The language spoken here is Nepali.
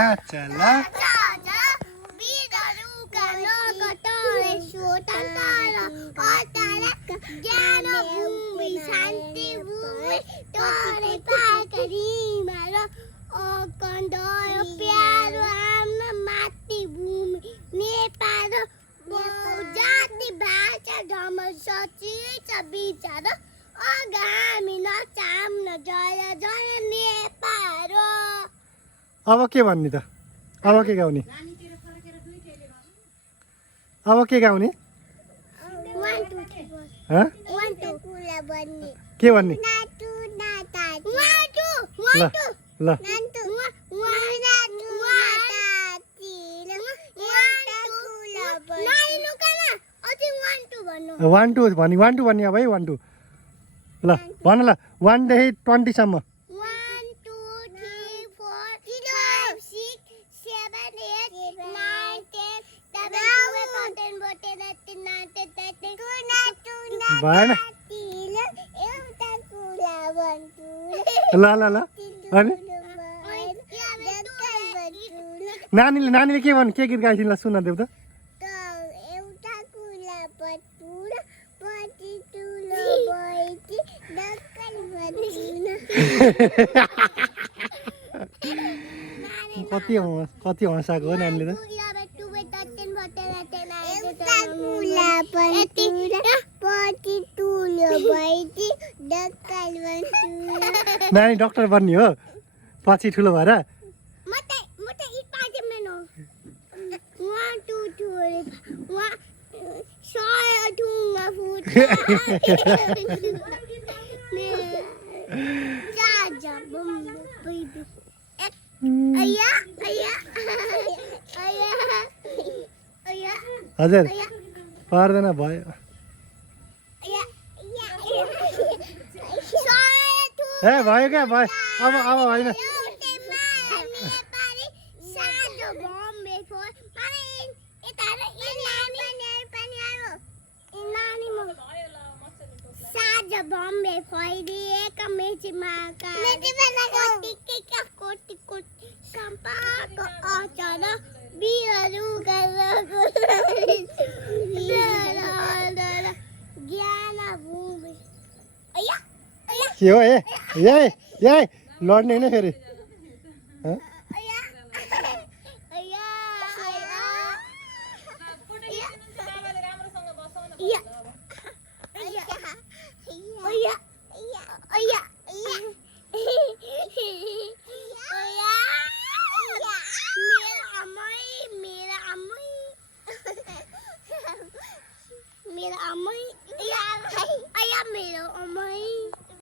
अच्छा ल प्यारो हाम्रो मातृभूमि नेपाल जाति भाषा धर्म सचिच विचार अगामी नचाम न जय जय नेपाल। अब के भन्ने त अब के गाउने अब के गाउने के भन्ने ल ल वान टू भन्ने अब है 1 2 ल भन ल 1 देखि 20 सम्म 1 2 3 4 5 6 7 8 9 10 भएन ल ल ल अनि नानीले के भन्नु के गीत गाइथिन् ल सुन देऊ त कति हँसाएको हो नानीले त नानी डाक्टर बन्ने हो पछि ठुलो भएर हजुर पर्दैन भयो ए भयो क्या भयो अब होइन बम्बे फैलिएका मेचीमा कोटी सम्पाको अचर बिरहरू ज्ञान भूमि के हो ए लड्ने होइन फेरि मेरा अम्मै